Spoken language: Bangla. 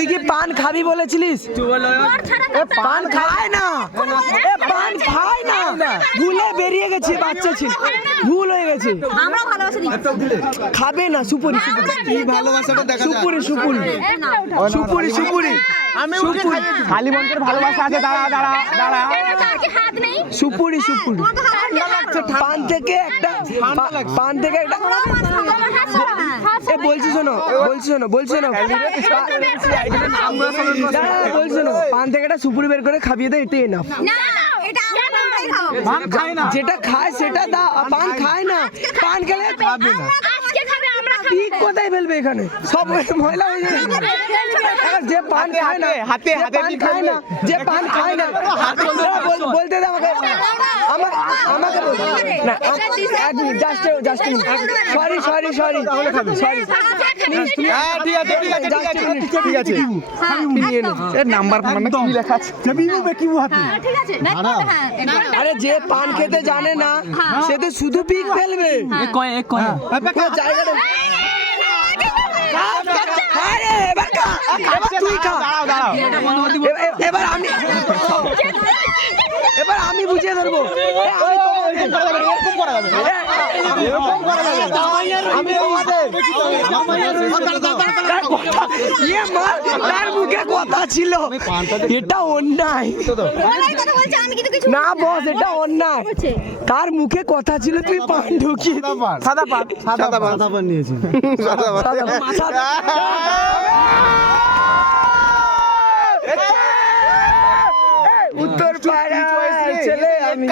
তুই কি পান খাবি বলেছিলিস? পান খায় না, পান খায় না, ভুলে বেরিয়ে গেছে, বাচ্চা ছিল, ভুল হয়ে গেছে। খাবে না, সুপুরি কি ভালোবাসাটা দেখা যায়। সুপুরি সুপুরি সুপুরি সুপুরি আমি ওকে খাইয়েছি। খালি মন্ত্রের ভালোবাসা আছে। দাঁড়া দাঁড়া দাঁড়া। সুপুরি সুপুরি পান থেকে একটা পান থেকে একটা বলছি শোনো বলছি শোনো বলছি শোনো, পান থেকে একটা সুপুরি বের করে খাবিয়ে দেয়, এটাই এনাফ। যেটা খায় সেটা দা, পান খায় না, পান খেলে খাবে না। পিক কোথায় ফেলবে এখানে? সব ময়লা হয়ে যাবে। যে পান খায় না, হাতে হাতে খায় না, যে পান খায় না, বলতে দে আমাকে, আমাকে বল না, এক minute, just sorry sorry sorry sorry, হ্যাঁ ঠিক আছে ঠিক আছে ঠিক আছে ঠিক আছে। এর নাম্বার মানে কি লেখা আছে? আরে যে পান খেতে জানে না সে তো শুধু পিক ফেলবে। জায়গাটা আরে এবার তুই খা, এবার আমি বুঝিয়ে ধরবো। তার মুখে কথা ছিল, এটা অন্যায় না বস, এটা অন্যায়। তার মুখে কথা ছিল, তুই পান ঢুকিয়ে সাদা পান সাদা পান নিয়েছি। উত্তর পাড়া ছেলে আমি।